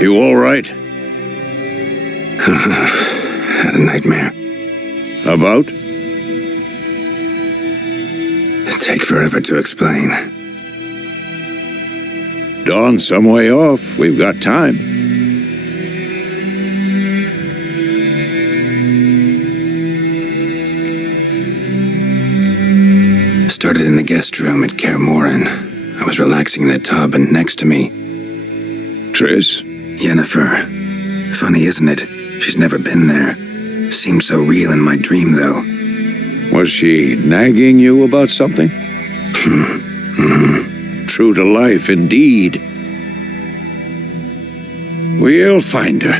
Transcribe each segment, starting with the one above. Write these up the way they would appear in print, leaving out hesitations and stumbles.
You all right? Had a nightmare. About? It'd take forever to explain. Dawn's some way off. We've got time. Started in the guest room at Kaer Morhen. I was relaxing in the tub, and next to me... 3’s? Yennefer. Funny, isn't it? She's never been there. Seemed so real in my dream, though. Was she nagging you about something? True to life, indeed. We'll find her.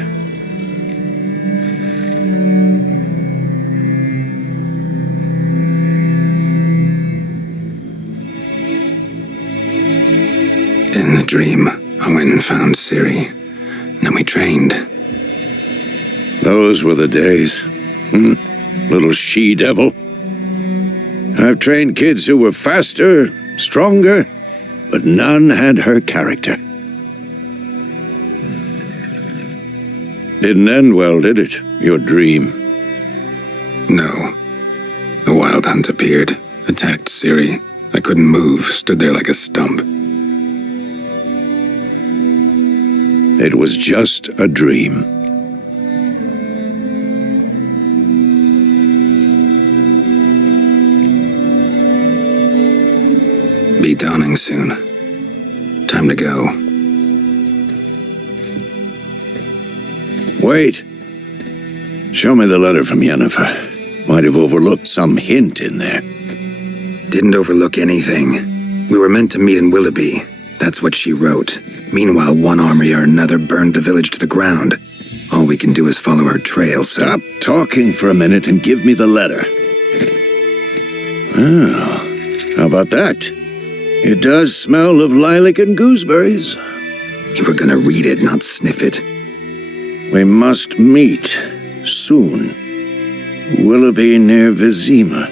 In the dream, I went and found Ciri. Then we trained. Those were the days. Little she-devil. I've trained kids who were faster, stronger, but none had her character. Didn't end well, did it? Your dream? No. A wild hunt appeared, attacked Ciri. I couldn't move, stood there like a stump. It was just a dream. Be dawning soon. Time to go. Wait. Show me the letter from Yennefer. Might have overlooked some hint in there. Didn't overlook anything. We were meant to meet in Willoughby. That's what she wrote. Meanwhile, one army or another burned the village to the ground. All we can do is follow her trail, so... Stop talking for a minute and give me the letter. Oh, how about that? It does smell of lilac and gooseberries. You were gonna read it, not sniff it. We must meet soon. Willoughby near Vizima.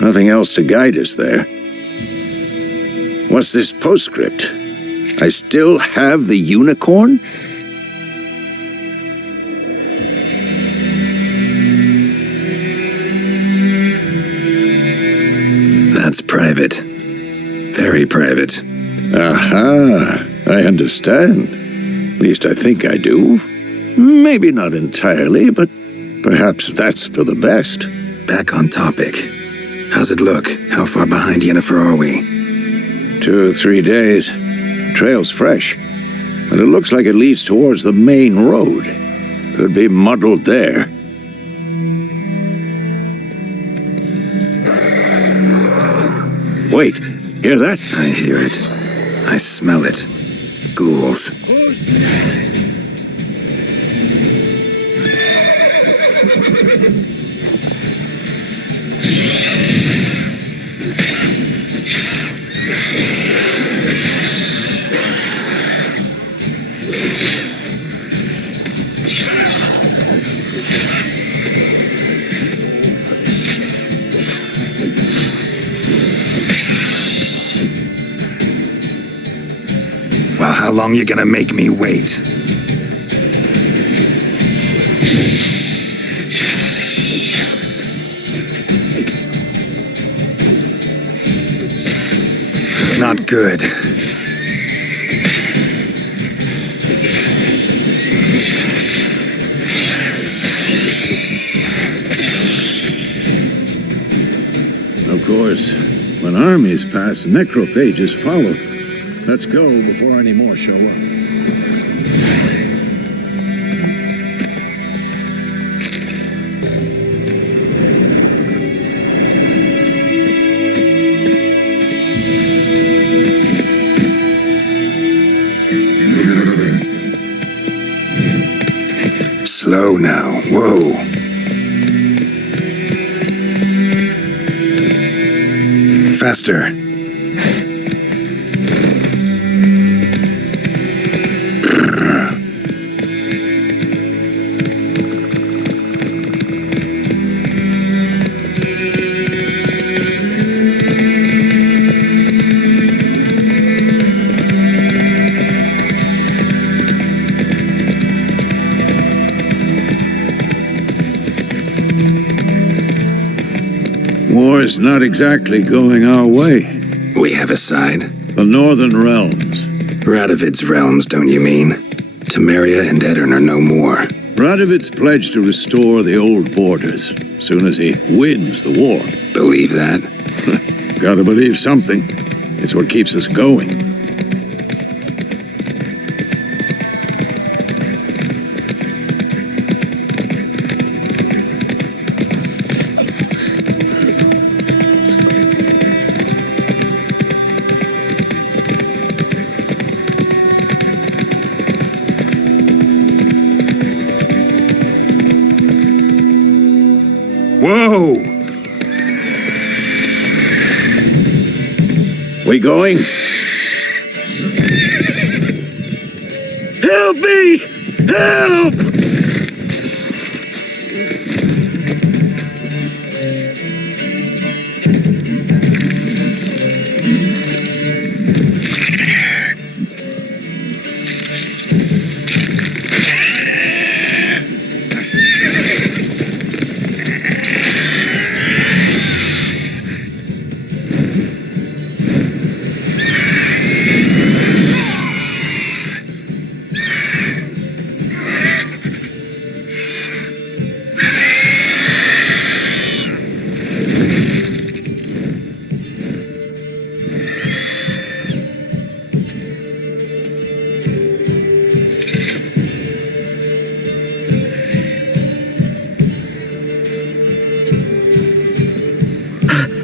Nothing else to guide us there. What's this postscript? I still have the unicorn? That's private. Very private. Aha, I understand. At least I think I do. Maybe not entirely, but perhaps that's for the best. Back on topic. How's it look? How far behind Yennefer are we? 2 or 3 days. Trail's fresh, but it looks like it leads towards the main road. Could be muddled there. Wait, hear that? I hear it. I smell it. Ghouls. Well, how long you gonna make me wait? Not good. Of course, when armies pass, necrophages follow. Let's go before any more show up. Slow now. Whoa. Faster. War's not exactly going our way. We have a side. The Northern Realms. Radovid's realms, don't you mean? Temeria and Edirn are no more. Radovid's pledged to restore the old borders, soon as he wins the war. Believe that? Gotta believe something. It's what keeps us going. Whoa! We going? Help me! Help!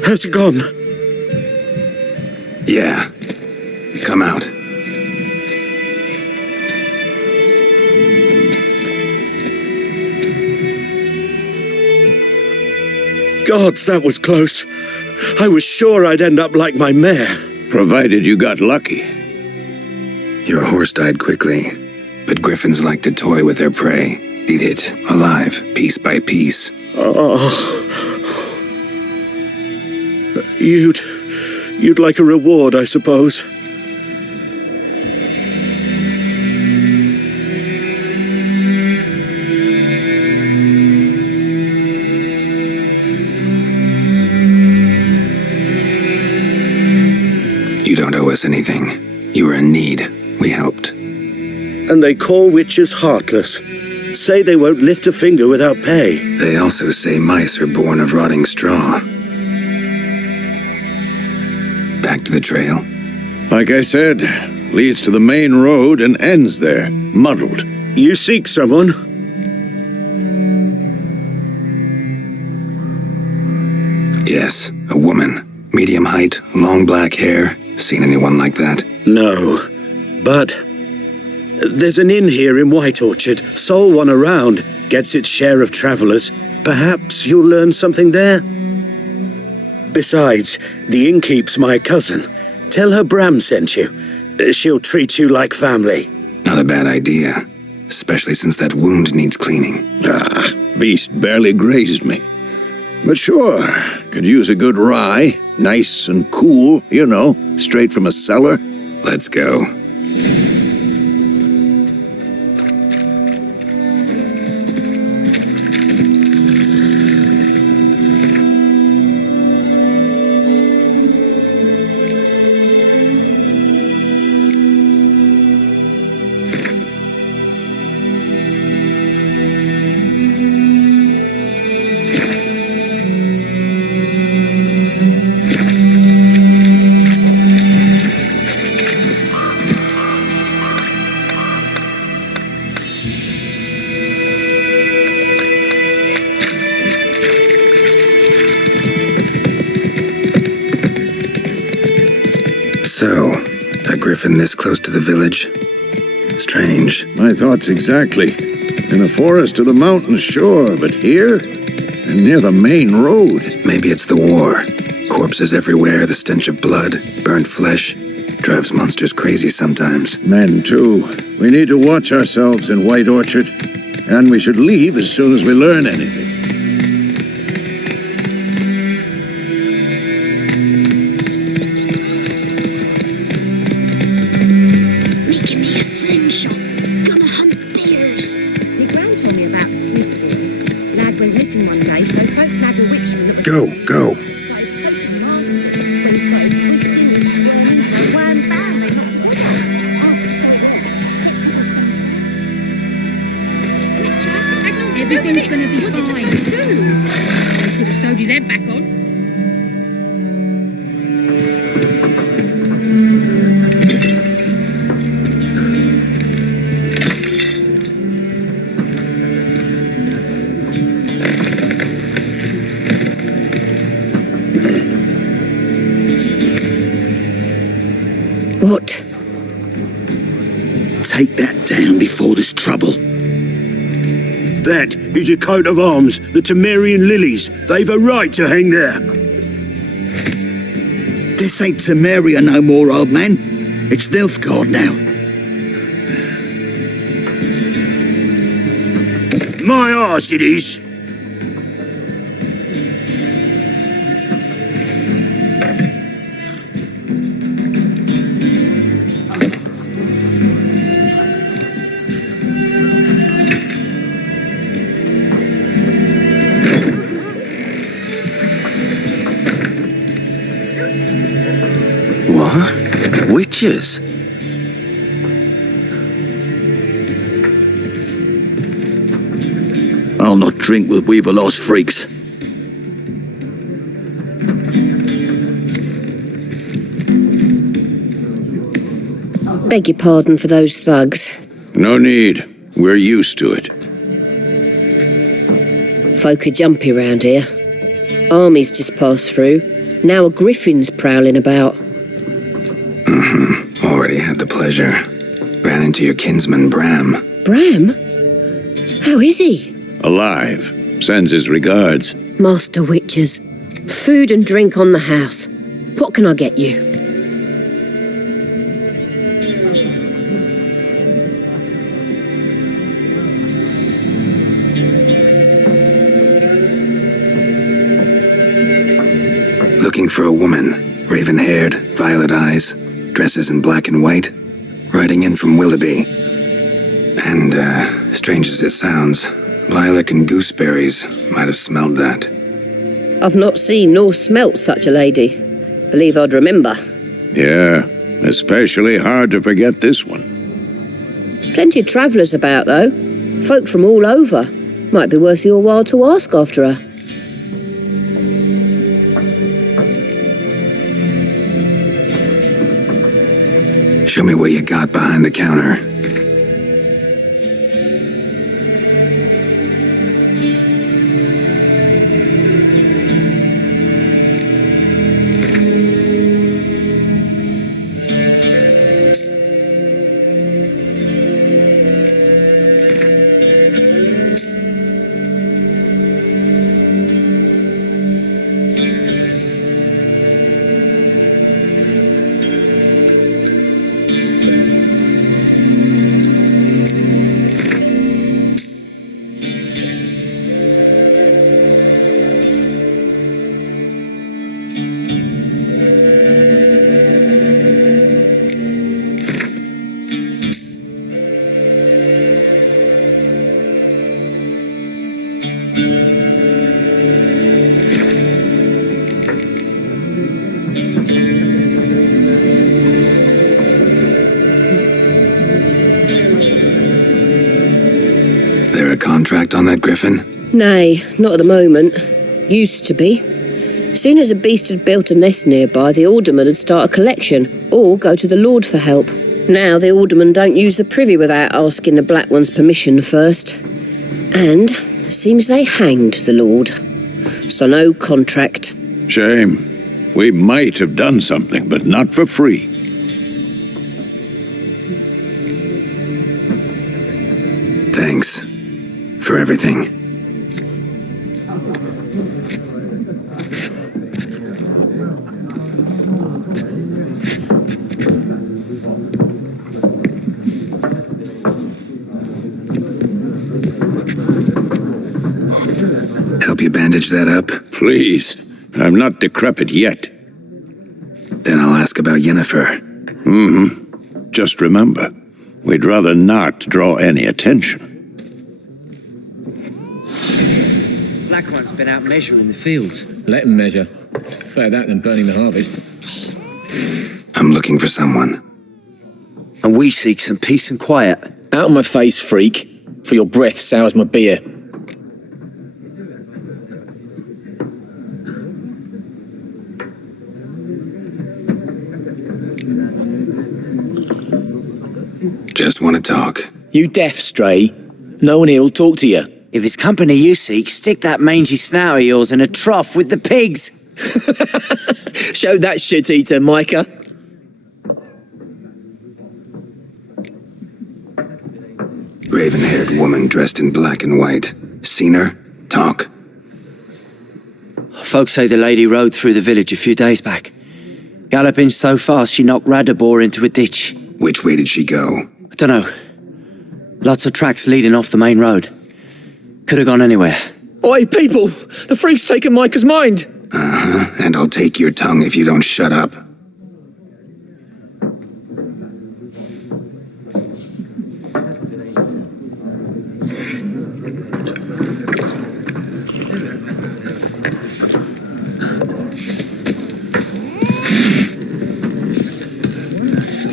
Has it gone? Yeah. Come out. Gods, that was close. I was sure I'd end up like my mare. Provided you got lucky. Your horse died quickly, but griffins like to toy with their prey. Eat it, alive, piece by piece. Oh. You'd like a reward, I suppose. You don't owe us anything. You were in need. We helped. And they call witches heartless. Say they won't lift a finger without pay. They also say mice are born of rotting straw. Back to the trail. Like I said, leads to the main road and ends there, muddled. You seek someone? Yes, a woman. Medium height, long black hair. Seen anyone like that? No, but there's an inn here in White Orchard. Sole one around. Gets its share of travellers. Perhaps you'll learn something there? Besides, the innkeep's my cousin. Tell her Bram sent you. She'll treat you like family. Not a bad idea. Especially since that wound needs cleaning. Beast barely grazed me. But sure, could use a good rye. Nice and cool, you know, straight from a cellar. Let's go. So, a griffin this close to the village? Strange. My thoughts exactly. In a forest to the mountains, sure, but here? And near the main road. Maybe it's the war. Corpses everywhere, the stench of blood, burnt flesh. Drives monsters crazy sometimes. Men, too. We need to watch ourselves in White Orchard. And we should leave as soon as we learn anything. Making me a slingshot. Gonna hunt bears. My gran told me about a Smith's boy. Lad went missing one day, so folk nagged a witchman that was... Go! Started poking the mask. When he started twisting and squirming, so wham bam, they knocked his head off. Oh, sorry, what? Sector or something? Witcher, I know what to do with Everything's it. gonna be What did the fine. fuck do? They could have sewed his head back on. What? Take that down before there's trouble. That is a coat of arms, the Temerian lilies. They've a right to hang there. This ain't Temeria no more, old man. It's Nilfgaard now. My arse it is. What? Witches? I'll not drink with Weaver-lost freaks. Beg your pardon for those thugs. No need. We're used to it. Folk are jumpy round here. Armies just passed through. Now a griffin's prowling about. Already had the pleasure. Ran into your kinsman, Bram. Bram? How is he? Alive. Sends his regards. Master Witchers. Food and drink on the house. What can I get you? Looking for a woman. Raven-haired, violet eyes, dresses in black and white. Riding in from Willoughby. And, strange as it sounds, lilac and gooseberries might have smelled that. I've not seen nor smelt such a lady. Believe I'd remember. Yeah, especially hard to forget this one. Plenty of travellers about, though. Folk from all over. Might be worth your while to ask after her. Show me what you got behind the counter. There a contract on that griffin? Nay, not at the moment. Used to be. Soon as a beast had built a nest nearby, the alderman would start a collection, or go to the Lord for help. Now the alderman don't use the privy without asking the Black One's permission first. And seems they hanged the Lord. So no contract. Shame. We might have done something, but not for free. Thanks. For everything. Help you bandage that up? Please. I'm not decrepit yet. Then I'll ask about Yennefer. Just remember, we'd rather not draw any attention. Black One's been out measuring the fields. Let him measure. Better that than burning the harvest. I'm looking for someone. And we seek some peace and quiet. Out of my face, freak. For your breath sours my beer. Just want to talk. You deaf, Stray? No one here'll talk to you. If it's company you seek, stick that mangy snout of yours in a trough with the pigs. Show that shit-eater, Micah. Raven-haired woman dressed in black and white. Seen her? Talk. Folks say the lady rode through the village a few days back. Galloping so fast she knocked Radabor into a ditch. Which way did she go? I don't know. Lots of tracks leading off the main road. Could have gone anywhere. Oi, people! The freak's taken Micah's mind! And I'll take your tongue if you don't shut up.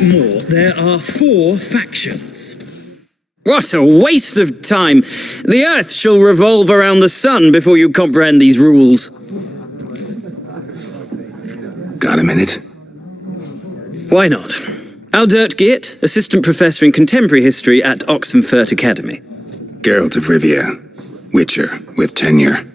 More, there are 4 factions. What a waste of time! The Earth shall revolve around the sun before you comprehend these rules. Got a minute? Why not? Aard Geert, Assistant Professor in Contemporary History at Oxenfurt Academy. Geralt of Rivia, Witcher with tenure.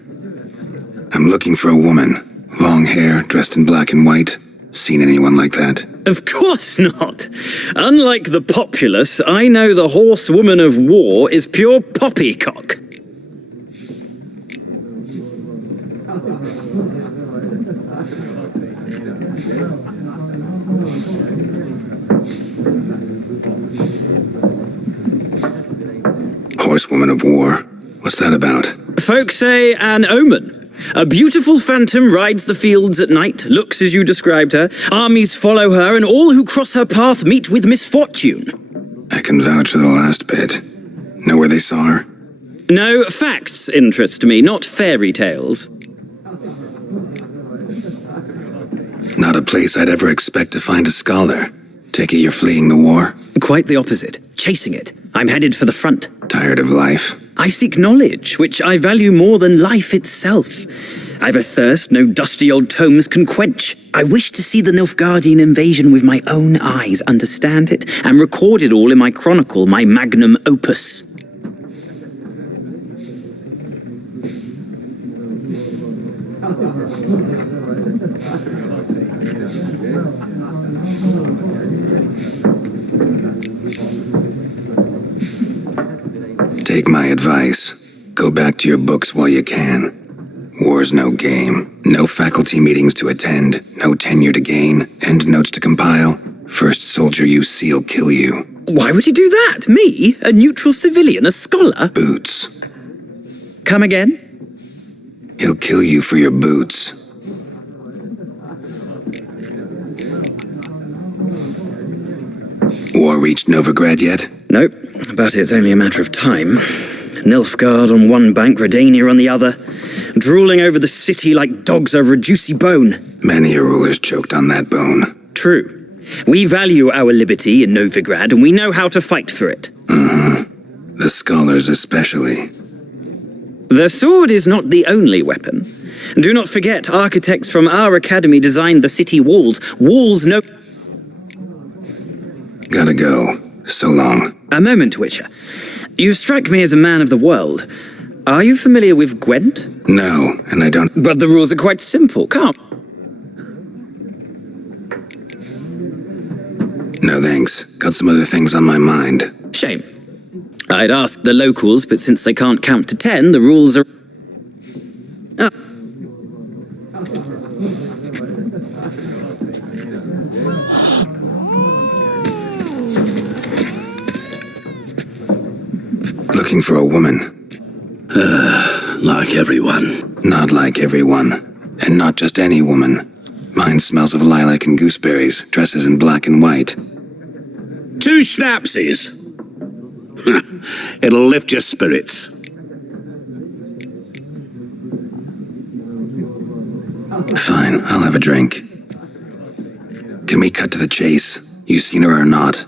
I'm looking for a woman, Long hair, dressed in black and white. Seen anyone like that? Of course not. Unlike the populace, I know the horsewoman of war is pure poppycock. Horsewoman of war? What's that about? Folk say an omen. A beautiful phantom rides the fields at night, looks as you described her. Armies follow her, and all who cross her path meet with misfortune. I can vouch for the last bit. Know where they saw her? No, facts interest me, not fairy tales. Not a place I'd ever expect to find a scholar. Take it you're fleeing the war? Quite the opposite. Chasing it. I'm headed for the front. Tired of life? I seek knowledge, which I value more than life itself. I've a thirst no dusty old tomes can quench. I wish to see the Nilfgaardian invasion with my own eyes, understand it, and record it all in my chronicle, my magnum opus. Take my advice. Go back to your books while you can. War's no game. No faculty meetings to attend. No tenure to gain. End notes to compile. First soldier you see'll kill you. Why would he do that? Me? A neutral civilian? A scholar? Boots. Come again? He'll kill you for your boots. War reached Novigrad yet? Nope, but it's only a matter of time. Nilfgaard on one bank, Redania on the other, drooling over the city like dogs over a juicy bone. Many a ruler's choked on that bone. True. We value our liberty in Novigrad, and we know how to fight for it. The scholars especially. The sword is not the only weapon. Do not forget, architects from our academy designed the city walls. Walls no... Gotta go. So long. A moment, Witcher. You strike me as a man of the world. Are you familiar with Gwent? No, and I don't... But the rules are quite simple. Come. No thanks. Got some other things on my mind. Shame. I'd ask the locals, but since they can't count to 10, the rules are... Looking for a woman. Like everyone. Not like everyone. And not just any woman. Mine smells of lilac and gooseberries, dresses in black and white. 2 schnapsies. It'll lift your spirits. Fine, I'll have a drink. Can we cut to the chase? You seen her or not?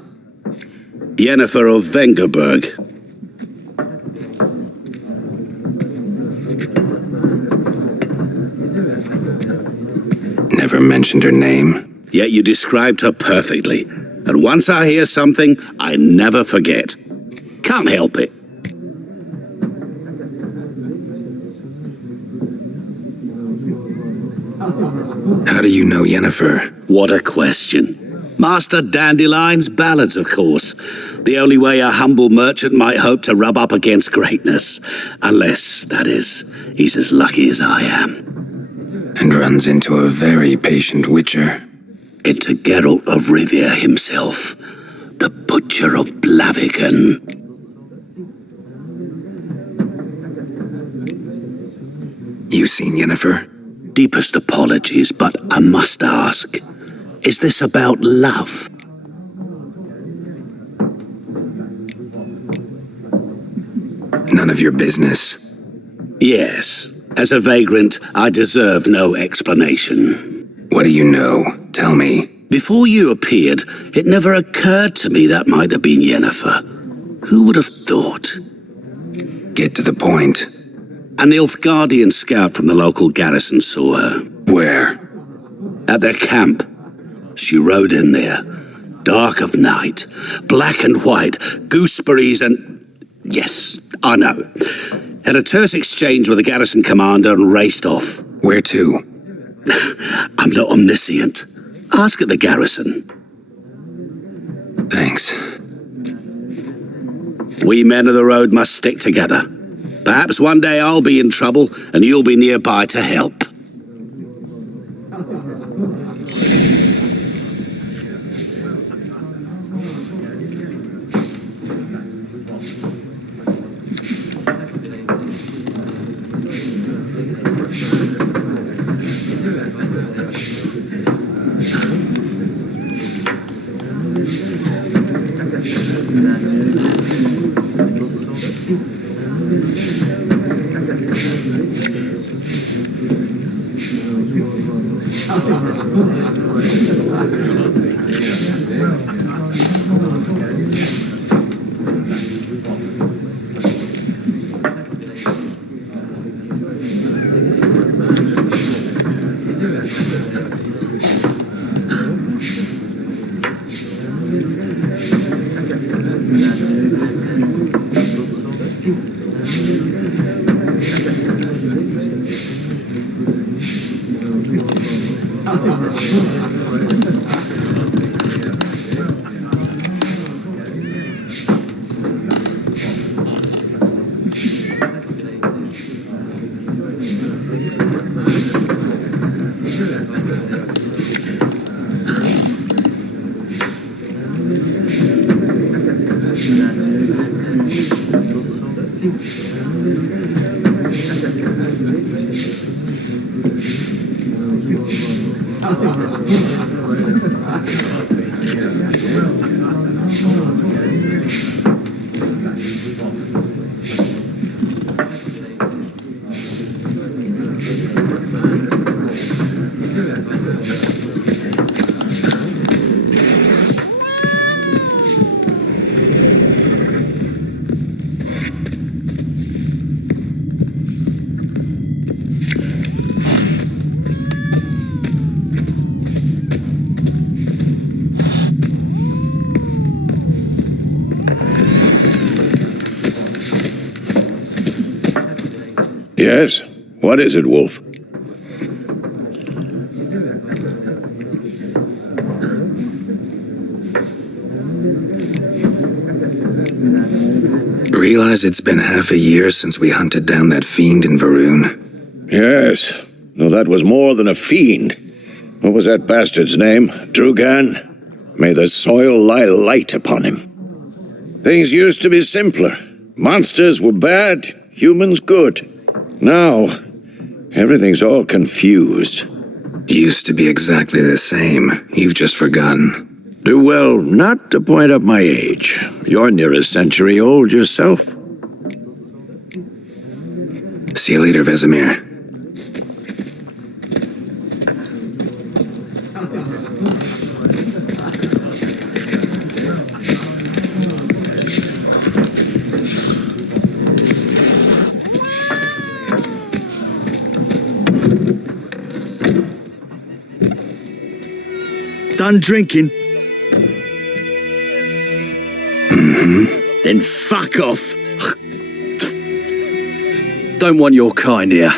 Yennefer of Vengerberg. Never mentioned her name. Yet you described her perfectly. And once I hear something, I never forget. Can't help it. How do you know Yennefer? What a question. Master Dandelion's ballads, of course. The only way a humble merchant might hope to rub up against greatness. Unless, that is, he's as lucky as I am. And runs into a very patient witcher. Into Geralt of Rivia himself, the Butcher of Blaviken. You seen Yennefer? Deepest apologies, but I must ask, is this about love? None of your business. Yes. As a vagrant, I deserve no explanation. What do you know? Tell me. Before you appeared, it never occurred to me that might have been Yennefer. Who would have thought? Get to the point. A Nilfgaardian scout from the local garrison saw her. Where? At their camp. She rode in there. Dark of night. Black and white. Gooseberries and... Yes, I know. Had a terse exchange with the garrison commander and raced off. Where to? I'm not omniscient. Ask at the garrison. Thanks. We men of the road must stick together. Perhaps one day I'll be in trouble and you'll be nearby to help. Yes? What is it, Wolf? Realize it's been half a year since we hunted down that fiend in Varun? Yes. No, that was more than a fiend. What was that bastard's name? Drugan? May the soil lie light upon him. Things used to be simpler. Monsters were bad, humans good. Now, everything's all confused. Used to be exactly the same. You've just forgotten. Do well not to point up my age. You're near a century old yourself. See you later, Vesemir. Done drinking? Then fuck off. Don't want your kind here.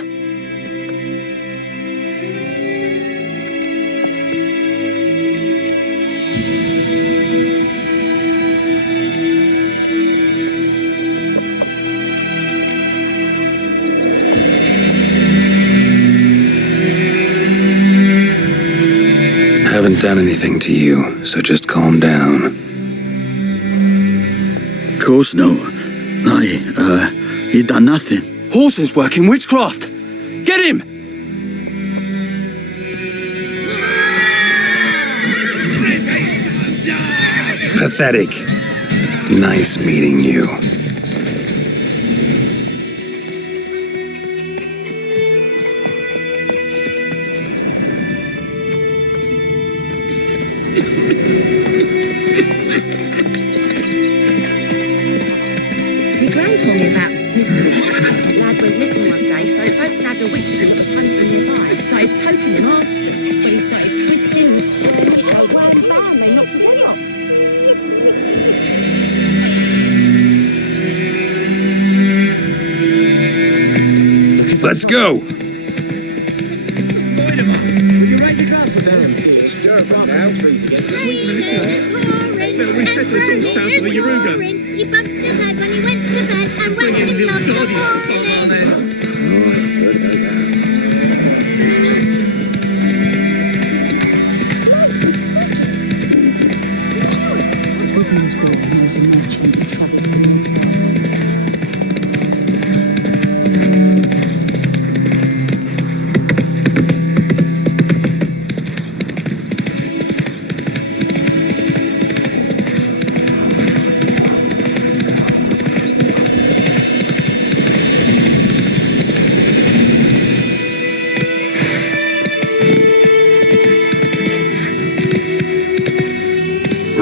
Haven't done anything to you, so just calm down. Course no. He done nothing. Horses working witchcraft! Get him! Pathetic. Nice meeting you. Your gran told me about the smithing. The lad went missing one day, so folk had a witch that was hunting nearby. Started poking him, asking. When he started twisting and swearing, so wham bam, they knocked his head off. Let's go! Spider-Man! Better reset us all south of the Yaruga. He bumped his head when he went to bed and whacked himself in the morning.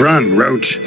Run, Roach.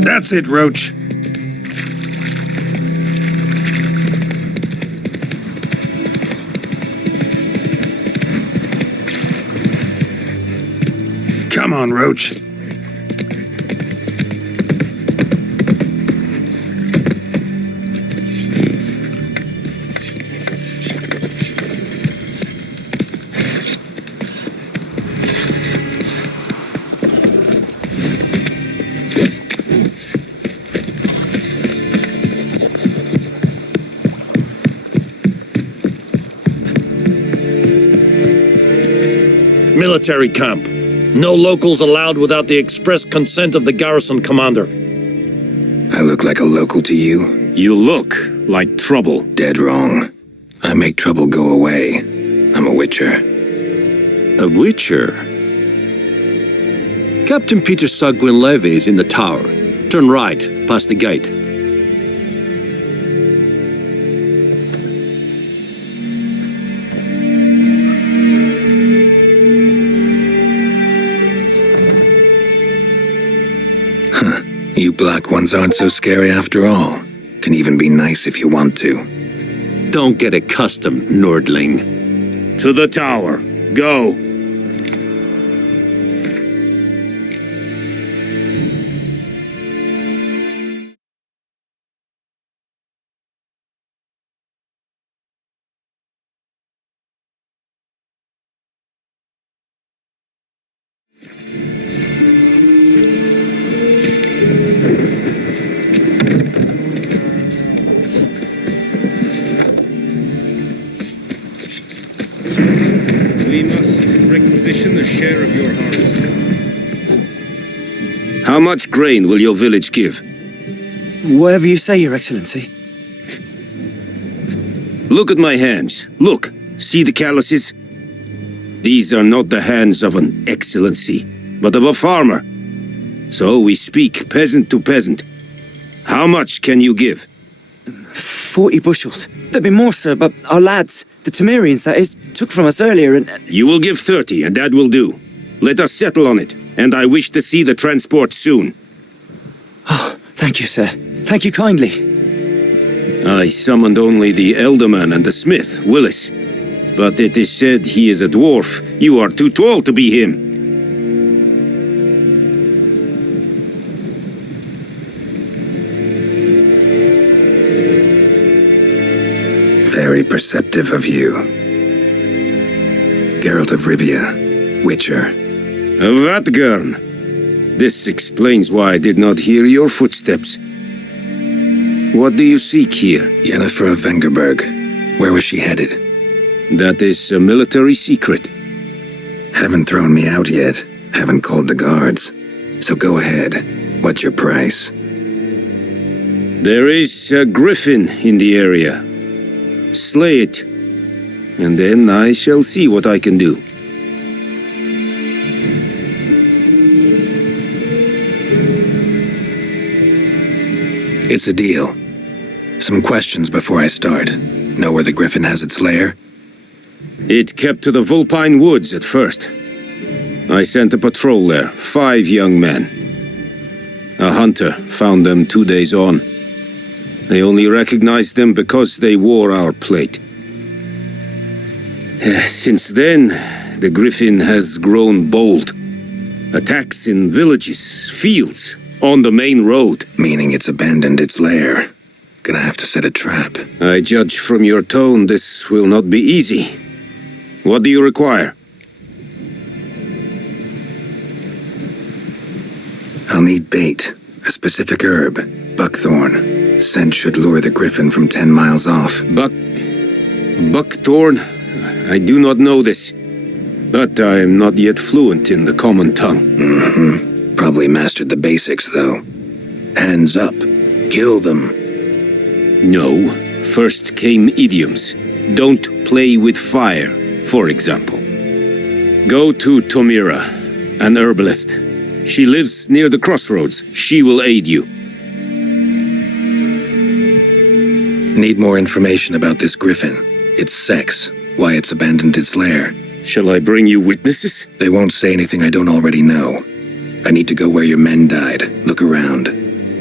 That's it, Roach. Come on, Roach. Military camp. No locals allowed without the express consent of the garrison commander. I look like a local to you? You look like trouble. Dead wrong. I make trouble go away. I'm a witcher. A witcher? Captain Peter Sagwin Levy is in the tower. Turn right, past the gate. You black ones aren't so scary after all. Can even be nice if you want to. Don't get accustomed, Nordling. To the tower. Go. We must requisition a share of your harvest. How much grain will your village give? Whatever you say, Your Excellency. Look at my hands. Look. See the calluses? These are not the hands of an excellency, but of a farmer. So we speak peasant to peasant. How much can you give? 40 bushels. There'd be more, sir, but our lads, the Temerians, that is, took from us earlier and... You will give 30, and that will do. Let us settle on it, and I wish to see the transport soon. Oh, thank you, sir. Thank you kindly. I summoned only the Elderman and the smith, Willis. But it is said he is a dwarf. You are too tall to be him. Very perceptive of you. Geralt of Rivia, Witcher. Vatgern. This explains why I did not hear your footsteps. What do you seek here? Yennefer of Vengerberg. Where was she headed? That is a military secret. Haven't thrown me out yet. Haven't called the guards. So go ahead. What's your price? There is a griffin in the area. Slay it, and then I shall see what I can do. It's a deal. Some questions before I start. Know where the griffin has its lair? It kept to the Vulpine Woods at first. I sent a patrol there, 5 young men. A hunter found them 2 days on. They only recognized them because they wore our plate. Since then, the griffin has grown bold. Attacks in villages, fields, on the main road. Meaning it's abandoned its lair. Gonna have to set a trap. I judge from your tone this will not be easy. What do you require? I'll need bait. A specific herb. Buckthorn. Scent should lure the griffin from 10 miles off. Buckthorn? I do not know this. But I am not yet fluent in the common tongue. Mm-hmm. Probably mastered the basics, though. Hands up. Kill them. No. First came idioms. Don't play with fire, for example. Go to Tomira, an herbalist. She lives near the crossroads. She will aid you. Need more information about this griffin. Its sex. Why it's abandoned its lair. Shall I bring you witnesses? They won't say anything I don't already know. I need to go where your men died. Look around.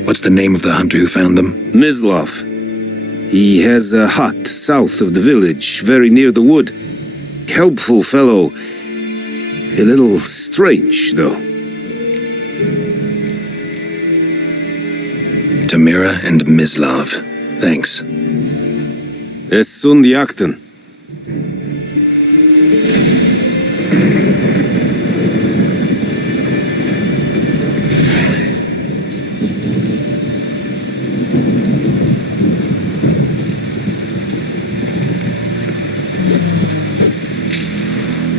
What's the name of the hunter who found them? Mislav. He has a hut south of the village, very near the wood. Helpful fellow. A little strange, though. Tamira and Mislav. Thanks. Es sunt jakten.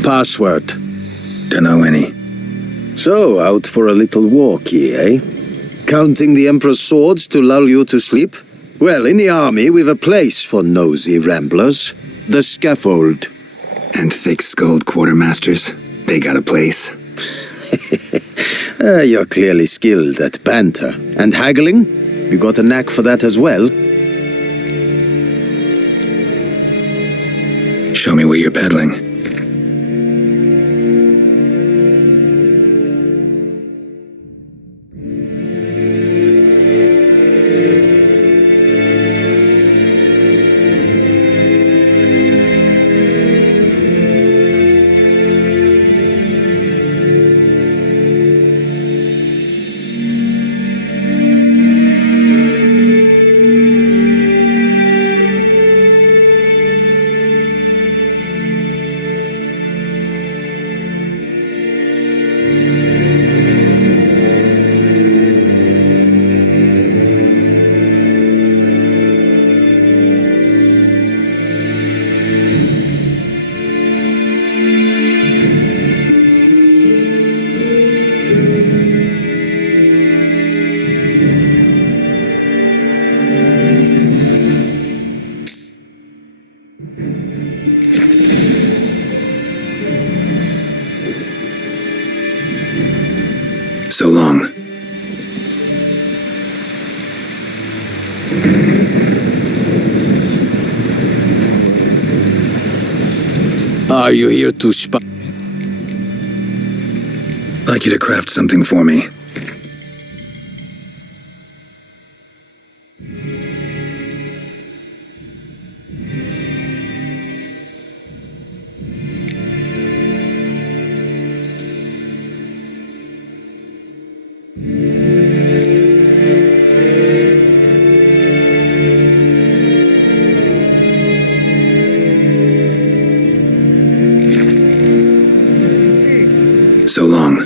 Password? Dunno any. So, out for a little walkie, eh? Counting the Emperor's swords to lull you to sleep? Well, in the army, we've a place for nosy ramblers. The scaffold. And thick-skulled quartermasters. They got a place. You're clearly skilled at banter. And haggling? You got a knack for that as well? Show me what you're peddling. So long. Are you here to spy? Like you to craft something for me. So long.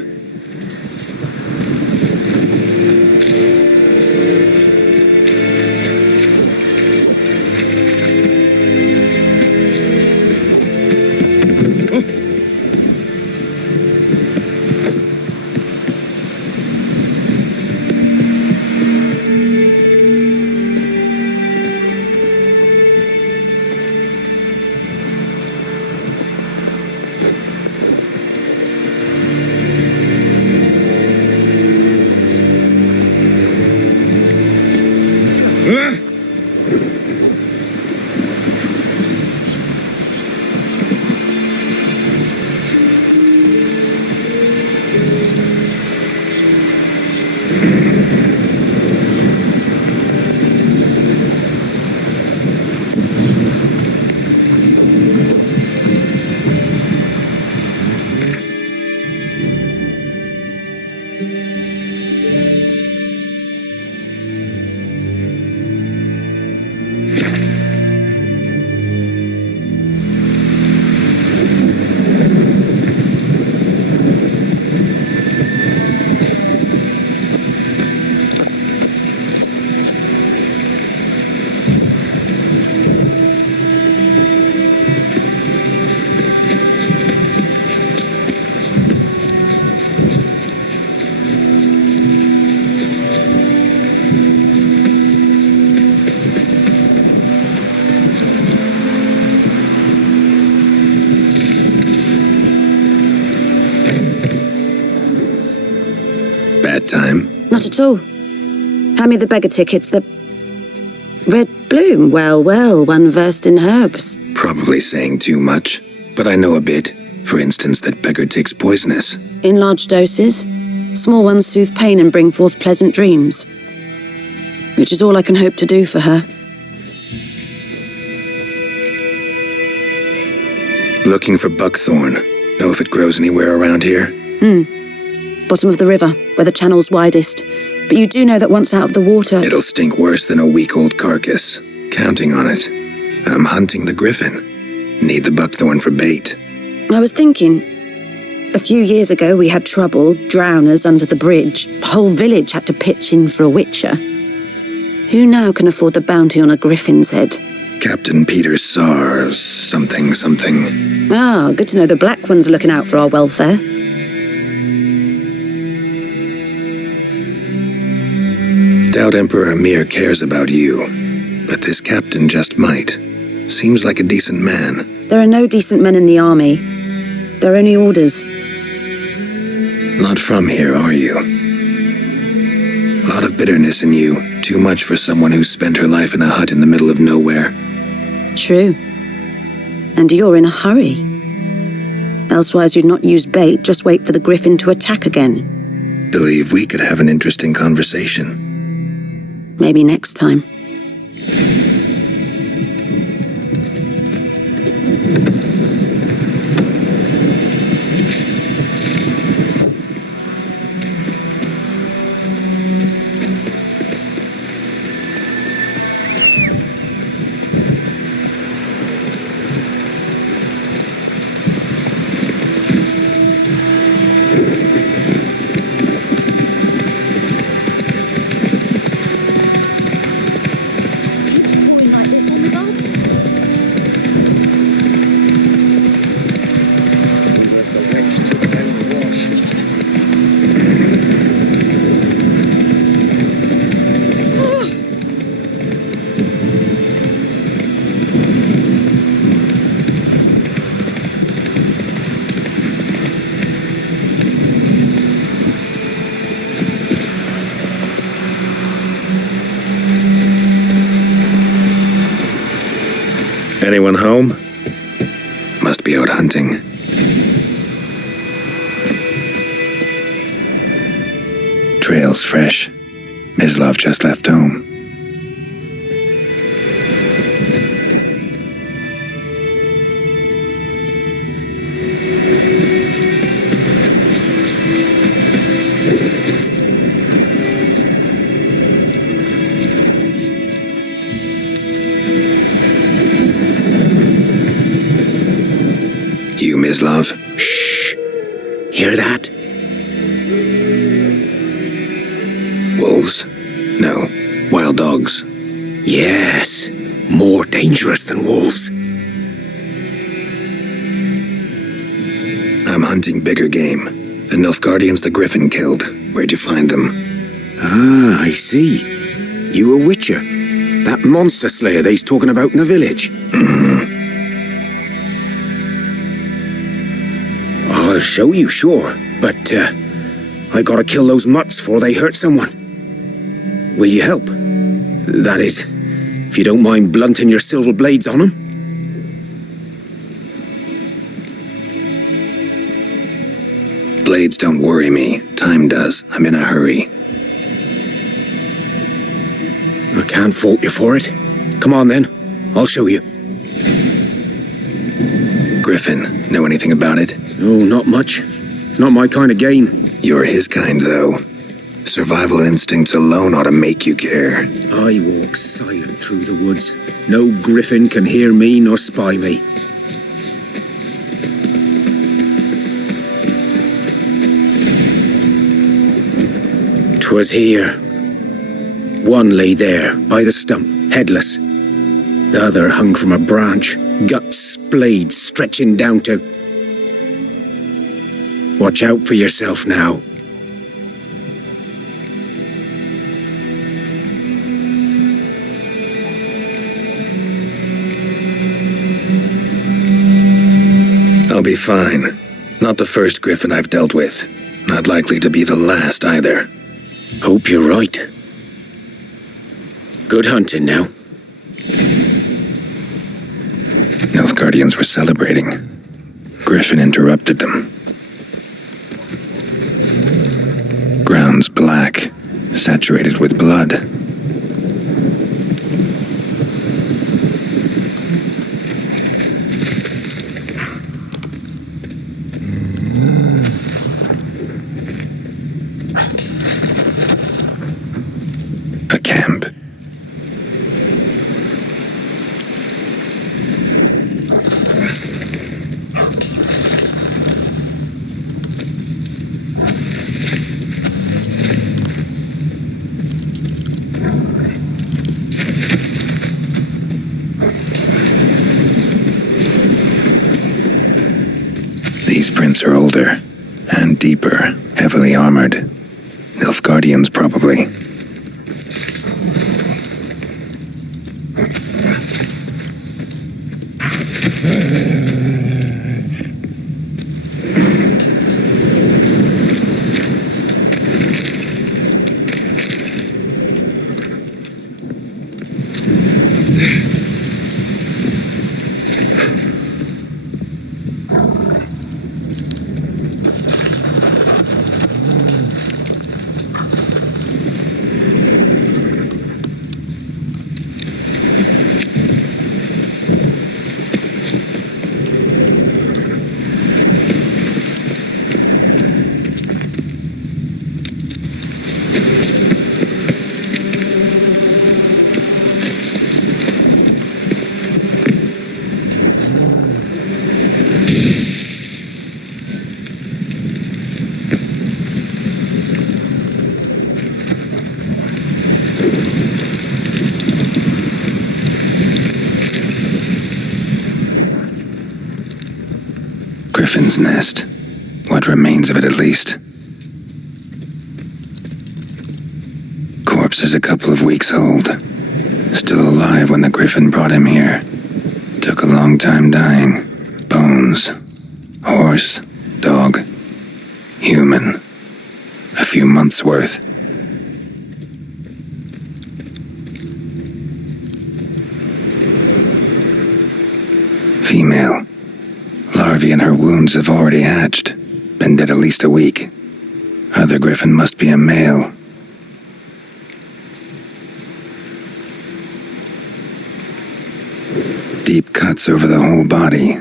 Bad time? Not at all. Hand me the beggar tickets. The red bloom. Well, one versed in herbs. Probably saying too much, but I know a bit. For instance, that beggar tick's poisonous. In large doses. Small ones soothe pain and bring forth pleasant dreams. Which is all I can hope to do for her. Looking for buckthorn. Know if it grows anywhere around here? Bottom of the river, where the channel's widest. But you do know that once out of the water... It'll stink worse than a week-old carcass. Counting on it. I'm hunting the griffin. Need the buckthorn for bait. I was thinking... A few years ago we had trouble, drowners under the bridge. Whole village had to pitch in for a witcher. Who now can afford the bounty on a griffin's head? Captain Peter Sars, something. Ah, good to know the Black One's looking out for our welfare. Doubt Emperor Emir cares about you, but this captain just might. Seems like a decent man. There are no decent men in the army. They're only orders. Not from here, are you? A lot of bitterness in you. Too much for someone who spent her life in a hut in the middle of nowhere. True. And you're in a hurry. Elsewise you'd not use bait, just wait for the griffin to attack again. Believe we could have an interesting conversation. Maybe next time. Anyone home? Must be out hunting. Trail's fresh. Mislav just left home. You, Mislav? Shh! Hear that? Wolves? No, wild dogs. Yes, more dangerous than wolves. I'm hunting bigger game. The Nilfgaardians the Griffin killed. Where'd you find them? Ah, I see. You a witcher. That monster slayer they's talking about in the village. I'll show you, sure. But, I gotta kill those mutts before they hurt someone. Will you help? That is, if you don't mind blunting your silver blades on them. Blades don't worry me. Time does. I'm in a hurry. I can't fault you for it. Come on then, I'll show you. Griffin, know anything about it? Oh, not much. It's not my kind of game. You're his kind, though. Survival instincts alone ought to make you care. I walk silent through the woods. No griffin can hear me nor spy me. 'Twas here. One lay there, by the stump, headless. The other hung from a branch, guts splayed, stretching down to... Watch out for yourself now. I'll be fine. Not the first griffin I've dealt with. Not likely to be the last either. Hope you're right. Good hunting now. Nilfgaardians were celebrating. Griffin interrupted them. Ground's black, saturated with blood. A camp. These prints are older and deeper, heavily armored. Nilfgaardians, probably. Griffin's nest. What remains of it, at least. Corpse is a couple of weeks old. Still alive when the Griffin brought him here. Took a long time dying. Bones. Horse. Dog. Human. A few months' worth. Female. Larvae in her wounds have already hatched. Been dead at least a week. Other Griffin must be a male. Deep cuts over the whole body.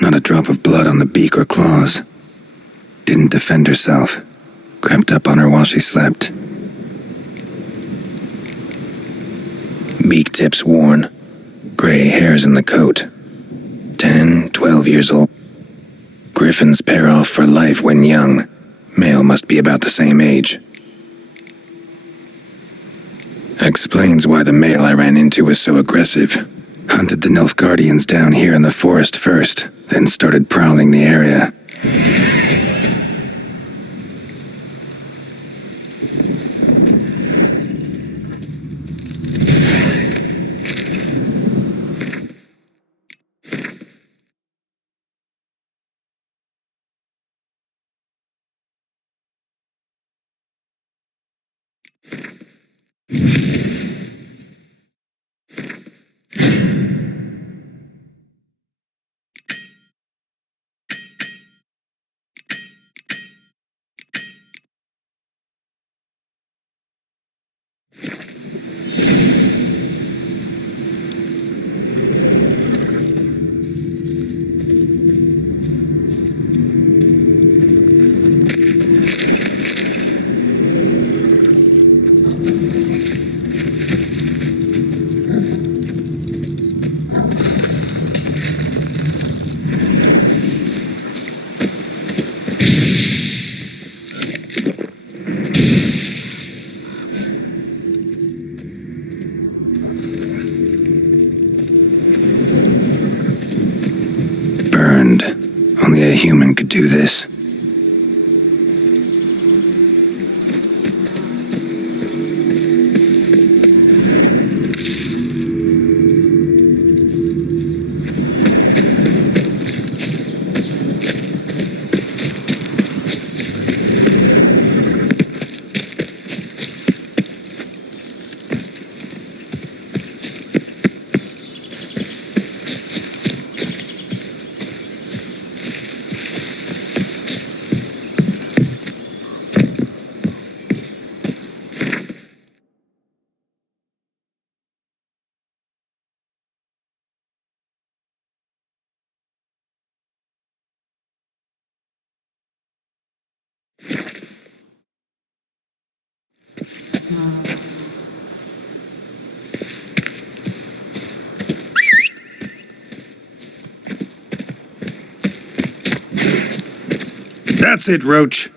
Not a drop of blood on the beak or claws. Didn't defend herself. Crept up on her while she slept. Beak tips worn. Gray hairs in the coat. 10, 12 years old. Griffins pair off for life when young. Male must be about the same age. Explains why the male I ran into was so aggressive. Hunted the Nilfgaardians down here in the forest first, then started prowling the area. Only a human could do this. That's it, Roach.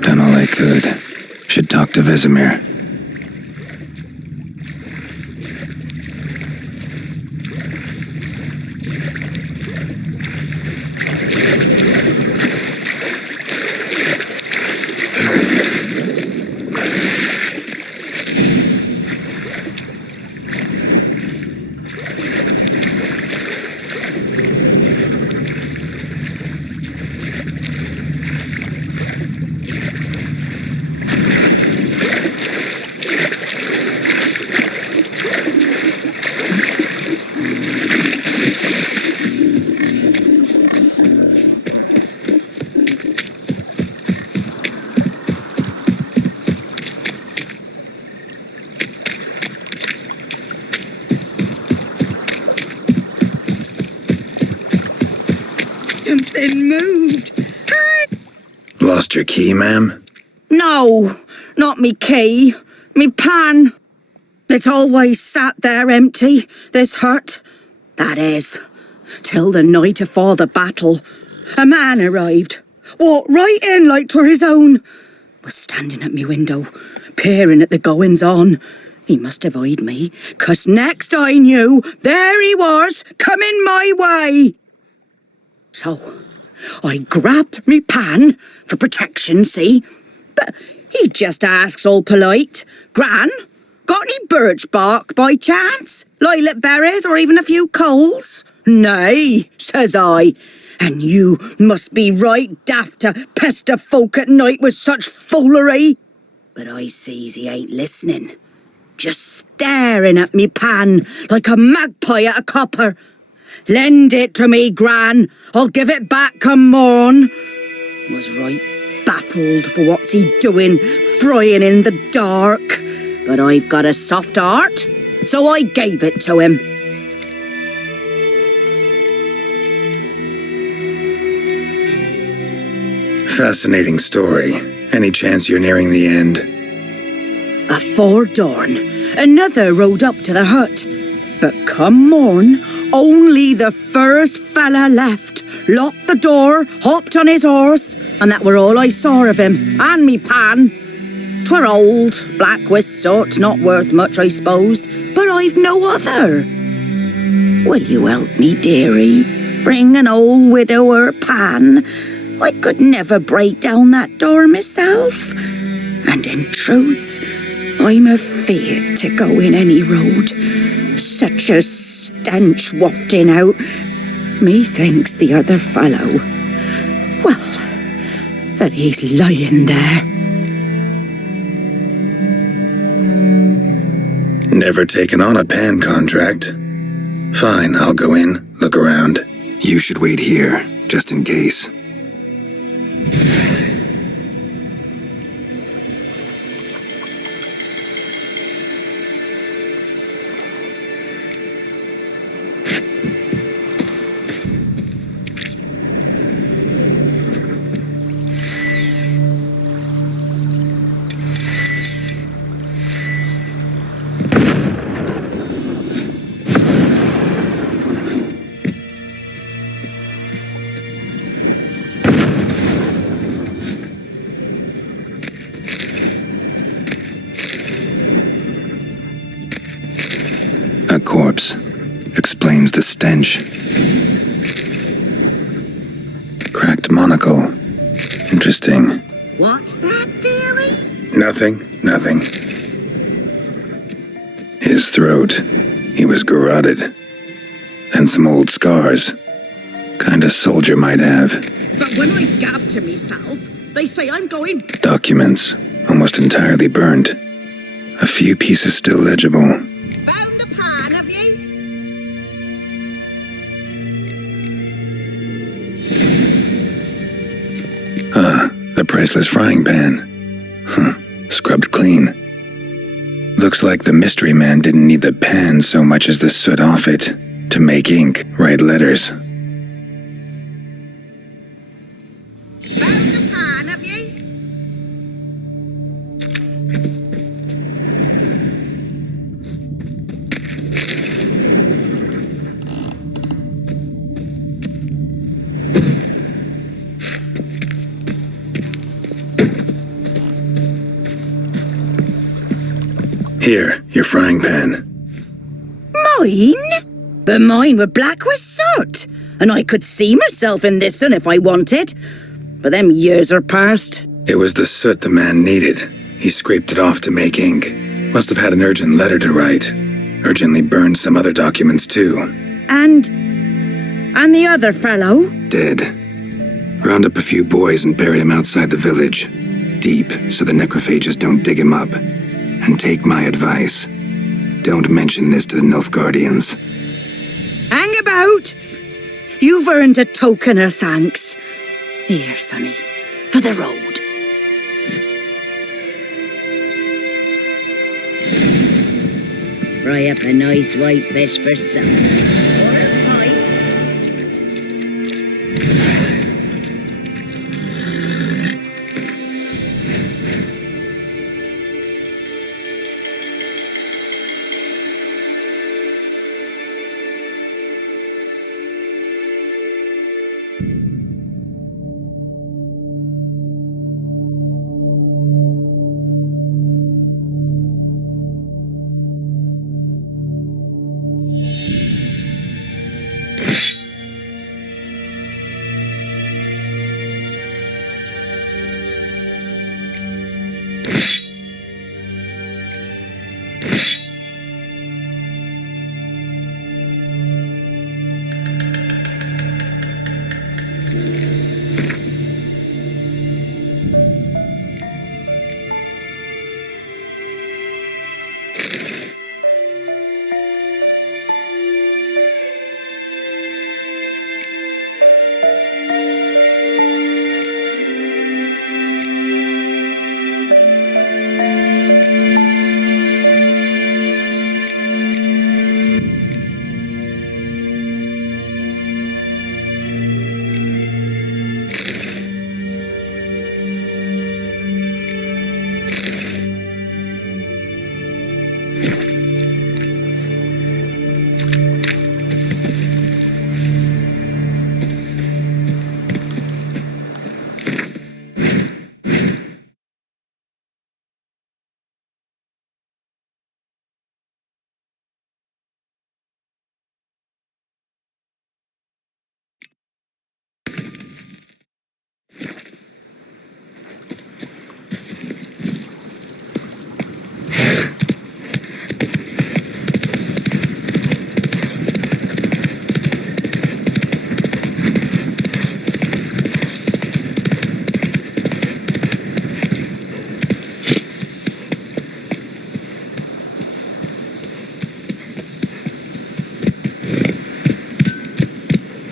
Done all I could. Should talk to Vesemir. Something moved. Lost your key, ma'am? No, not me key. Me pan. It's always sat there empty, this hut. That is, till the night afore the battle. A man arrived, walked right in like 'twere his own. Was standing at me window, peering at the goings-on. He must have eyed me, 'cause next I knew, there he was, coming my way. So, I grabbed me pan, for protection, see? But he just asks all polite, Gran, got any birch bark by chance? Lilac berries or even a few coals? Nay, says I. And you must be right daft to pester folk at night with such foolery. But I sees he ain't listening. Just staring at me pan like a magpie at a copper. Lend it to me, Gran. I'll give it back come morn. Was right baffled for what's he doing, frying in the dark. But I've got a soft heart, so I gave it to him. Fascinating story. Any chance you're nearing the end? Afore dawn, another rode up to the hut. But come morn, only the first fella left, locked the door, hopped on his horse, and that were all I saw of him, and me pan. 'Twere old, black with soot, not worth much, I suppose, but I've no other. Will you help me, dearie? Bring an old widower pan. I could never break down that door myself. And in truth, I'm afeard to go in any road. Such a stench wafting out. Methinks the other fellow, well, that he's lying there. Never taken on a pan contract. Fine, I'll go in, look around. You should wait here, just in case. A corpse. Explains the stench. Cracked monocle. Interesting. What's that, dearie? Nothing. His throat. He was garroted. And some old scars. Kind a soldier might have. But when I gab to myself, they say I'm going... Documents. Almost entirely burned. A few pieces still legible. Found the pan, have you? The priceless frying pan. Scrubbed clean. Looks like the mystery man didn't need the pan so much as the soot off it to make ink, write letters. Found the pan, have you? Here, your frying pan. Mine? But mine were black with soot, and I could see myself in this one if I wanted. But them years are past. It was the soot the man needed. He scraped it off to make ink. Must have had an urgent letter to write. Urgently burned some other documents too. And the other fellow? Dead. Round up a few boys and bury him outside the village. Deep, so the necrophages don't dig him up. And take my advice. Don't mention this to the Nilfgaardians. Hang about! You've earned a token of thanks. Here, sonny, for the road. Fry up a nice white fish for supper. Or a pie.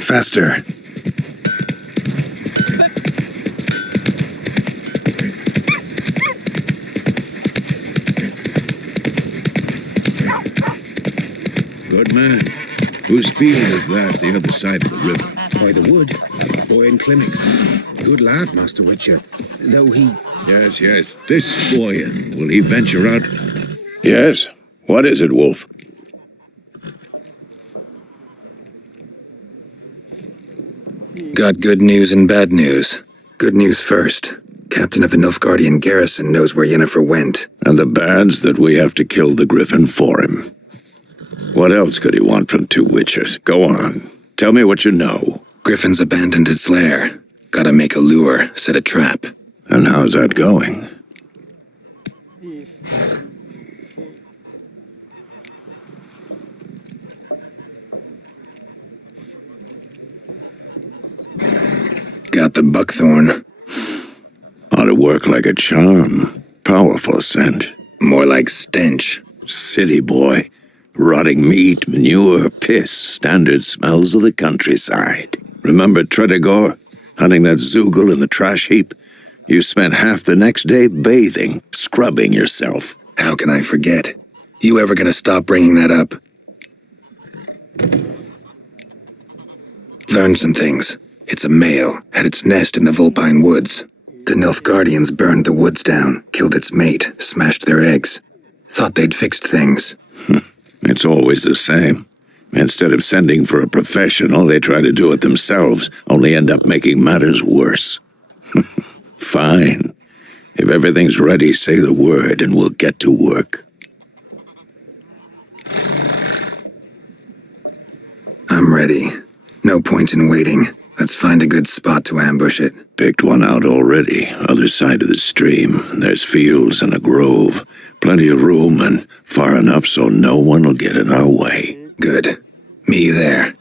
Faster. Good man. Whose field is that, the other side of the river? By the wood. That boy in clinics. Good lad, Master Witcher. Though he... Yes. This boy, will he venture out? Yes. What is it, Wolf? Got good news and bad news. Good news first. Captain of the Nilfgaardian garrison knows where Yennefer went. And the bad's that we have to kill the Griffin for him. What else could he want from two witchers? Go on. Tell me what you know. Griffin's abandoned its lair. Gotta make a lure, set a trap. And how's that going? Got the buckthorn. Ought to work like a charm. Powerful scent. More like stench. City boy. Rotting meat, manure, piss, standard smells of the countryside. Remember Tredegor? Hunting that Zoogle in the trash heap? You spent half the next day bathing, scrubbing yourself. How can I forget? You ever gonna stop bringing that up? Learned some things. It's a male, had its nest in the Vulpine Woods. The Nilfgaardians burned the woods down, killed its mate, smashed their eggs. Thought they'd fixed things. It's always the same. Instead of sending for a professional, they try to do it themselves, only end up making matters worse. Fine. If everything's ready, say the word and we'll get to work. I'm ready. No point in waiting. Let's find a good spot to ambush it. Picked one out already, other side of the stream. There's fields and a grove. Plenty of room and far enough so no one will get in our way. Good. Meet you there.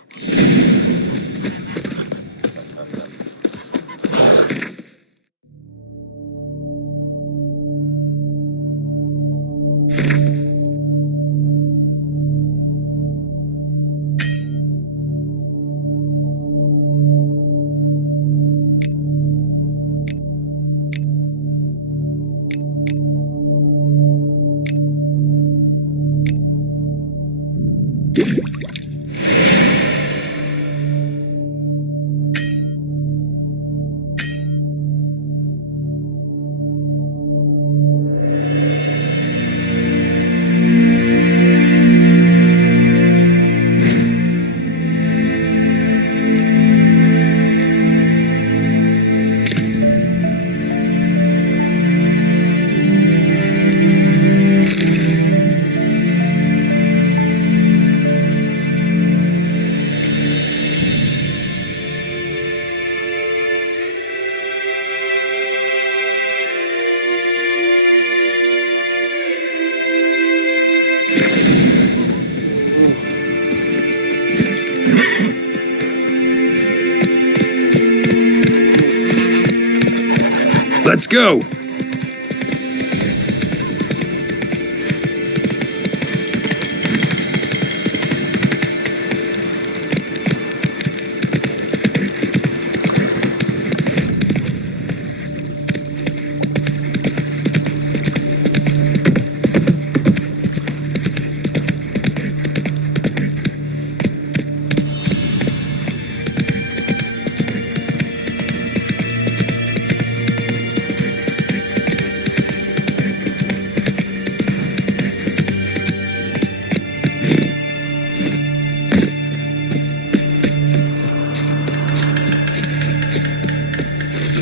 Let's go!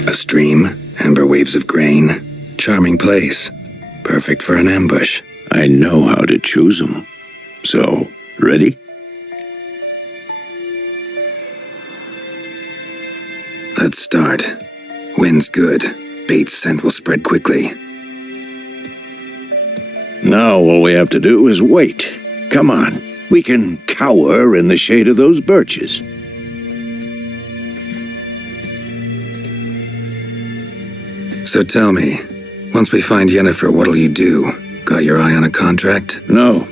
A stream, amber waves of grain. Charming place. Perfect for an ambush. I know how to choose them. So, ready? Let's start. Wind's good. Bait's scent will spread quickly. Now all we have to do is wait. Come on. We can cower in the shade of those birches. So tell me, once we find Yennefer, what'll you do? Got your eye on a contract? No.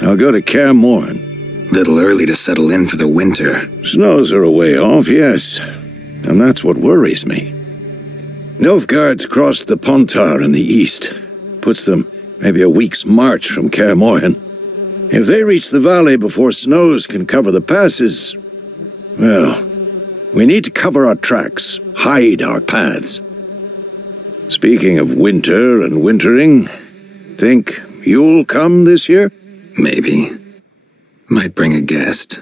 I'll go to Kaer Morhen. Little early to settle in for the winter. Snows are a way off, yes. And that's what worries me. Nilfgaard's crossed the Pontar in the east. Puts them maybe a week's march from Kaer Morhen. If they reach the valley before snows can cover the passes, well, we need to cover our tracks, hide our paths. Speaking of winter and wintering, think you'll come this year? Maybe. Might bring a guest.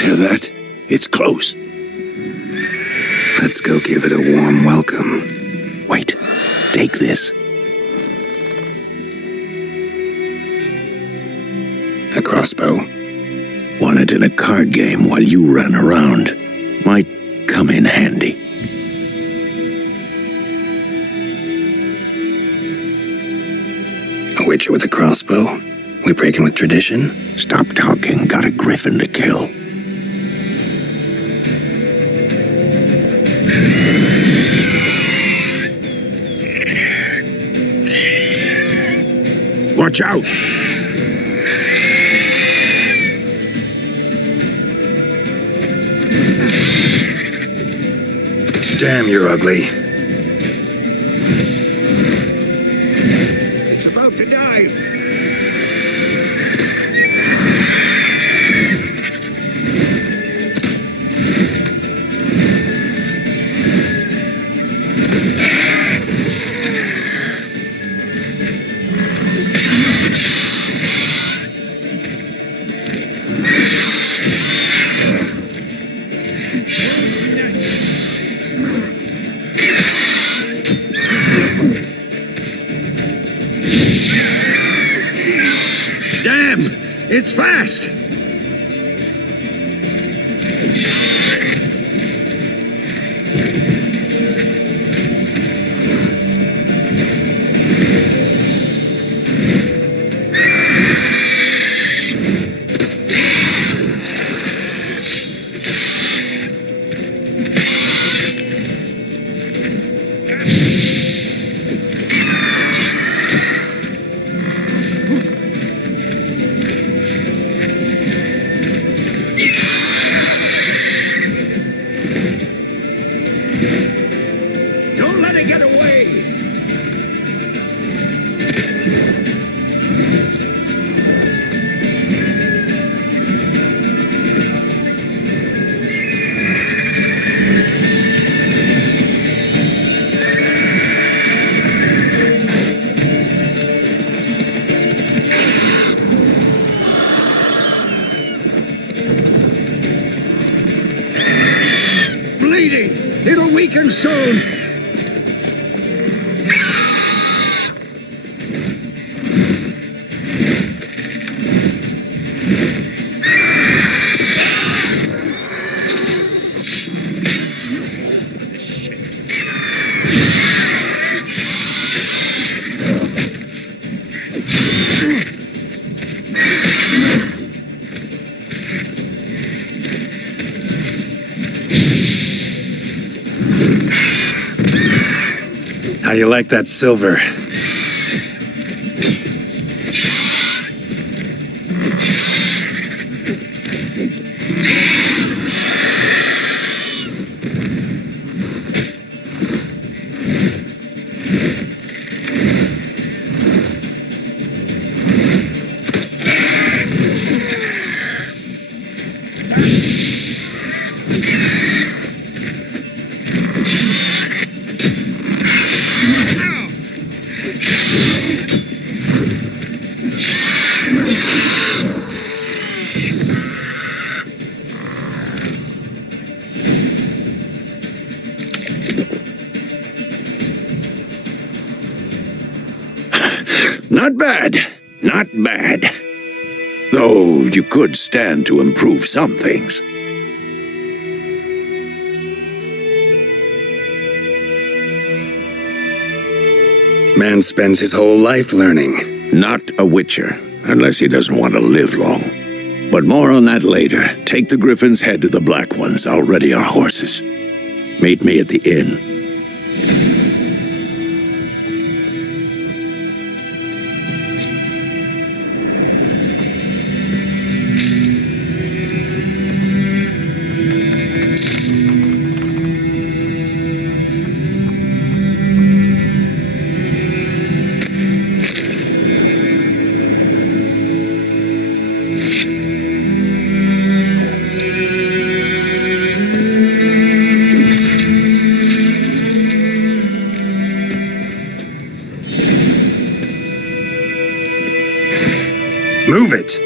Hear that? It's close. Let's go give it a warm welcome. Wait, take this. A crossbow. Won it in a card game while you ran around. Might come in handy. A witcher with a crossbow? We breaking with tradition? Stop talking, got a griffin to kill. Watch out! Damn, you're ugly. It's about to dive! Damn! It's fast! Don't let it get away! Bleeding! It'll weaken soon! How you like that silver? Not bad. Not bad. Though you could stand to improve some things. Man spends his whole life learning. Not a witcher, unless he doesn't want to live long. But more on that later. Take the Griffin's head to the Black Ones. I'll ready our horses. Meet me at the inn. Move it!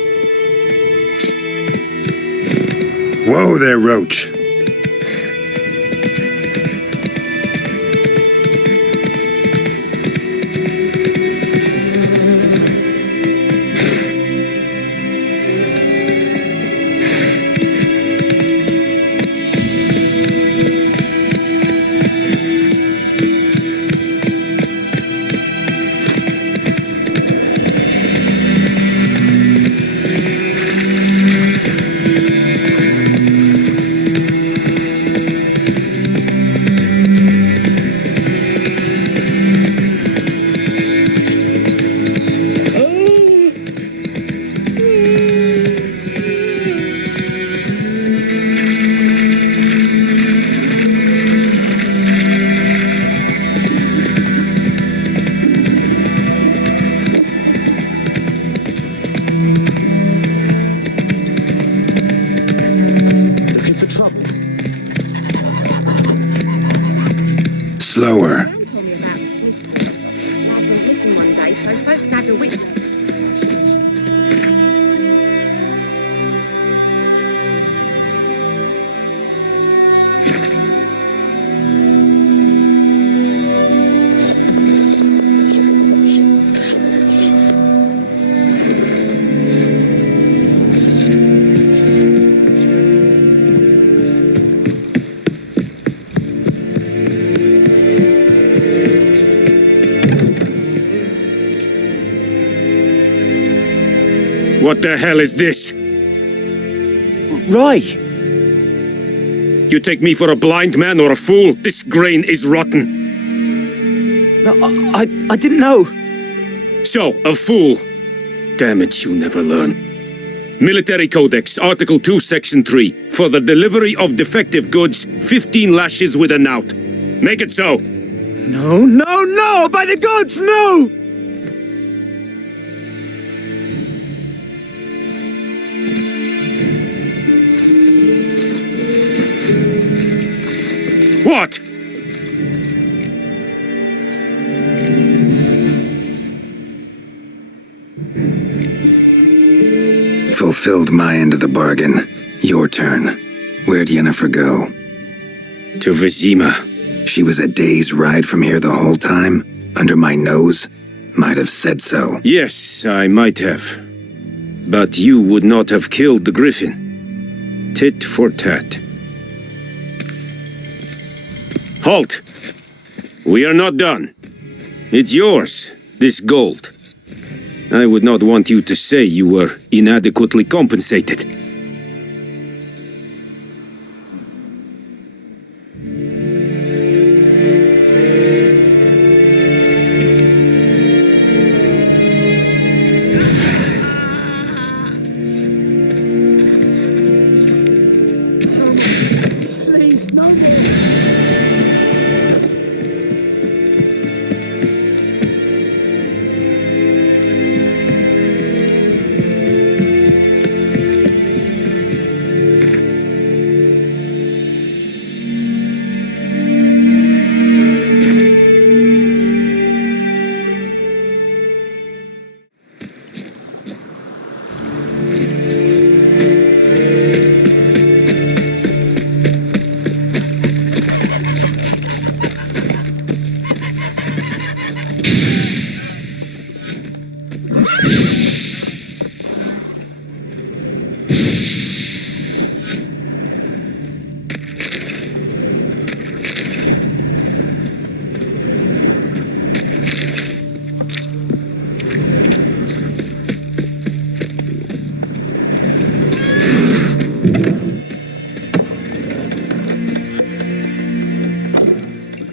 Whoa there, Roach. Slower. Gran told me about Smith. Dad went missing one day, so folk had a witness. What the hell is this? Roy! You take me for a blind man or a fool? This grain is rotten. No, I didn't know. So, a fool. Damn it, you never learn. Military Codex, Article 2, Section 3. For the delivery of defective goods, 15 lashes with a knout. Make it so. No, no, no! By the gods, no! What? Fulfilled my end of the bargain. Your turn. Where'd Yennefer go? To Vizima. She was a day's ride from here the whole time? Under my nose? Might have said so. Yes, I might have. But you would not have killed the Griffin. Tit for tat. Halt! We are not done. It's yours, this gold. I would not want you to say you were inadequately compensated. Please, no more.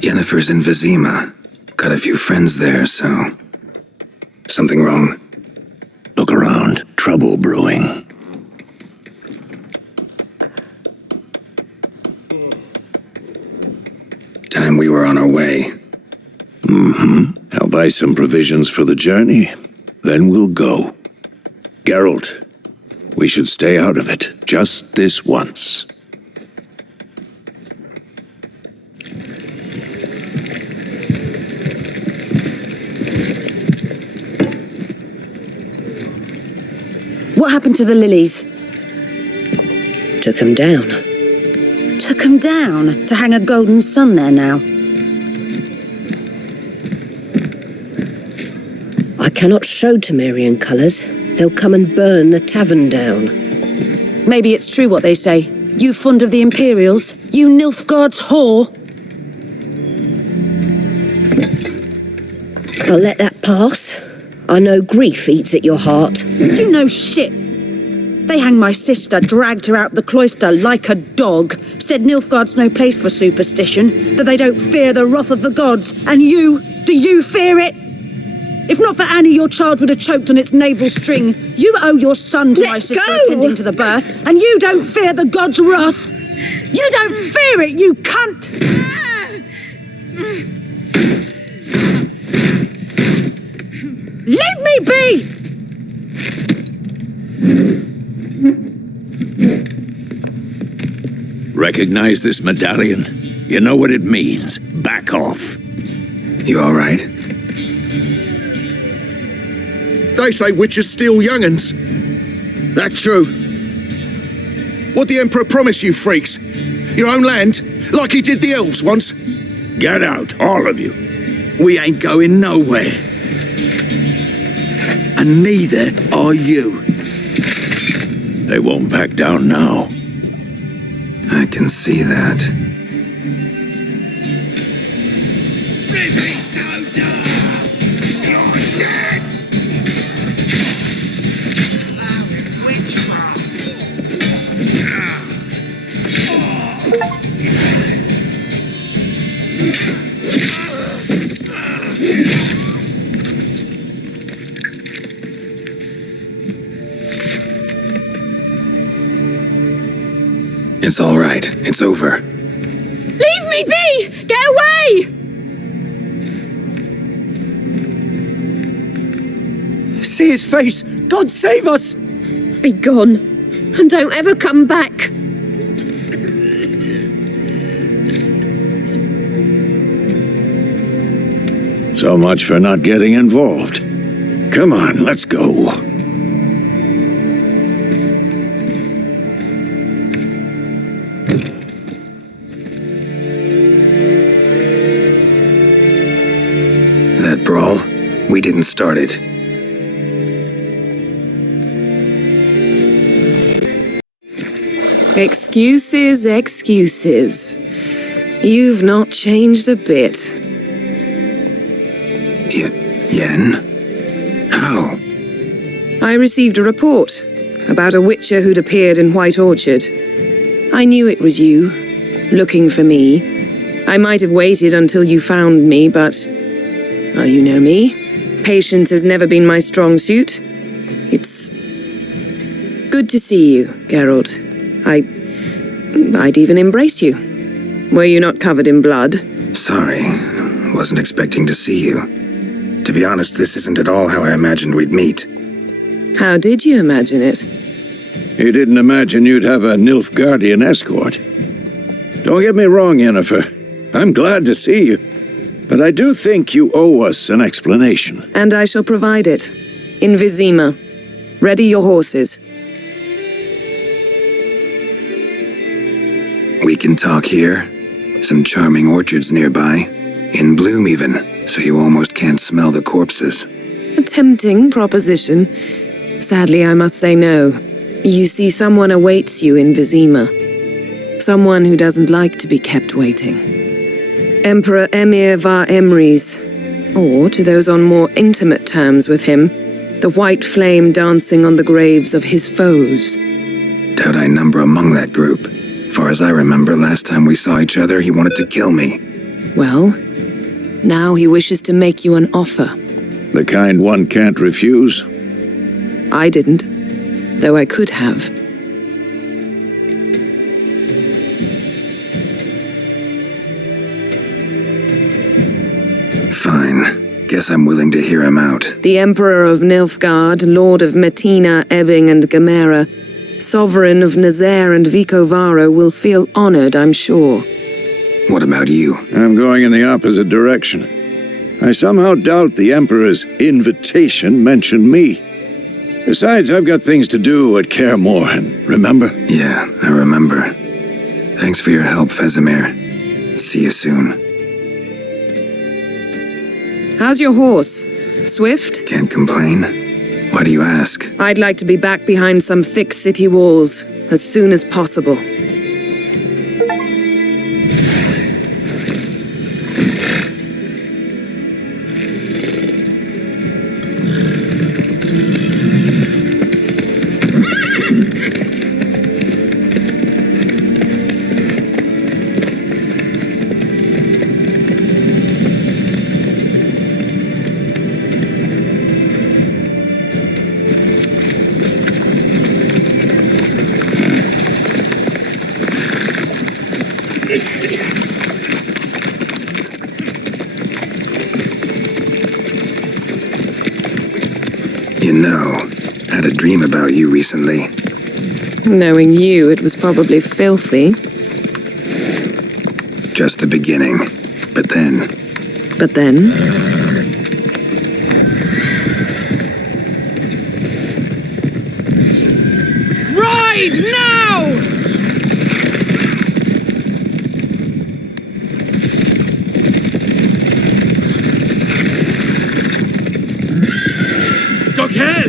Yennefer's in Vizima. Got a few friends there, so... Something wrong? Look around. Trouble brewing. Time we were on our way. I'll buy some provisions for the journey. Then we'll go. Geralt, we should stay out of it. Just this once. What happened to the lilies? Took 'em down. Took 'em down to hang a golden sun there now. I cannot show Temerian colours. They'll come and burn the tavern down. Maybe it's true what they say. You fond of the Imperials? You Nilfgaard's whore? I'll let that pass. I know grief eats at your heart. You know shit. They hanged my sister, dragged her out the cloister like a dog, said Nilfgaard's no place for superstition, that they don't fear the wrath of the gods. And you, do you fear it? If not for Annie, your child would have choked on its navel string. You owe your son to my sister attending to the birth, and you don't fear the gods' wrath. You don't fear it, you cunt! Leave me be! Recognize this medallion? You know what it means. Back off. You all right? They say witches steal young'uns. That true? What the Emperor promise you, freaks? Your own land? Like he did the elves once? Get out, all of you. We ain't going nowhere. And neither are you. They won't back down now. I can see that. It's all right. It's over. Leave me be! Get away! See his face! God save us! Be gone, and don't ever come back. So much for not getting involved. Come on, let's go. That brawl, we didn't start it. Excuses, excuses. You've not changed a bit. Yen? How? I received a report about a witcher who'd appeared in White Orchard. I knew it was you, looking for me. I might have waited until you found me, but... well, you know me. Patience has never been my strong suit. It's... good to see you, Geralt. I'd even embrace you. Were you not covered in blood? Sorry. Wasn't expecting to see you. To be honest, this isn't at all how I imagined we'd meet. How did you imagine it? You didn't imagine you'd have a Nilfgaardian escort. Don't get me wrong, Yennefer. I'm glad to see you. But I do think you owe us an explanation. And I shall provide it. In Vizima. Ready your horses. We can talk here. Some charming orchards nearby. In bloom even, so you almost can't smell the corpses. A tempting proposition. Sadly, I must say no. You see, someone awaits you in Vizima. Someone who doesn't like to be kept waiting. Emperor Emir var Emrys. Or, to those on more intimate terms with him, the white flame dancing on the graves of his foes. Doubt I number among that group. Far as I remember, last time we saw each other, he wanted to kill me. Well, now he wishes to make you an offer. The kind one can't refuse? I didn't, though I could have. Fine. Guess I'm willing to hear him out. The Emperor of Nilfgaard, Lord of Metina, Ebbing and Gamera, Sovereign of Nazaire and Vicovaro will feel honored, I'm sure. What about you? I'm going in the opposite direction. I somehow doubt the Emperor's invitation mentioned me. Besides, I've got things to do at Kaer Morhen, remember? Yeah, I remember. Thanks for your help, Vesemir. See you soon. How's your horse? Swift? Can't complain. Why do you ask? I'd like to be back behind some thick city walls as soon as possible. You know, had a dream about you recently. Knowing you, it was probably filthy. Just the beginning. But then... But then? Ride now! Doch hell!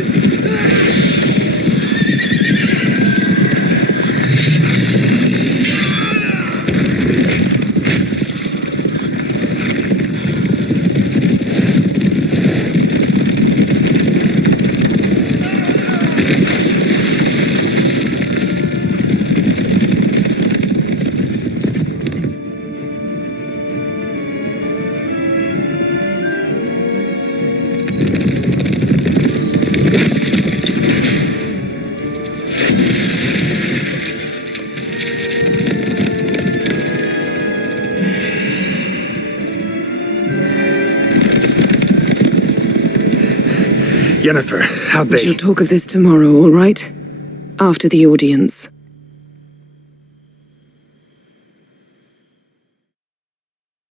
Yennefer, how'd they... We shall talk of this tomorrow, all right? After the audience.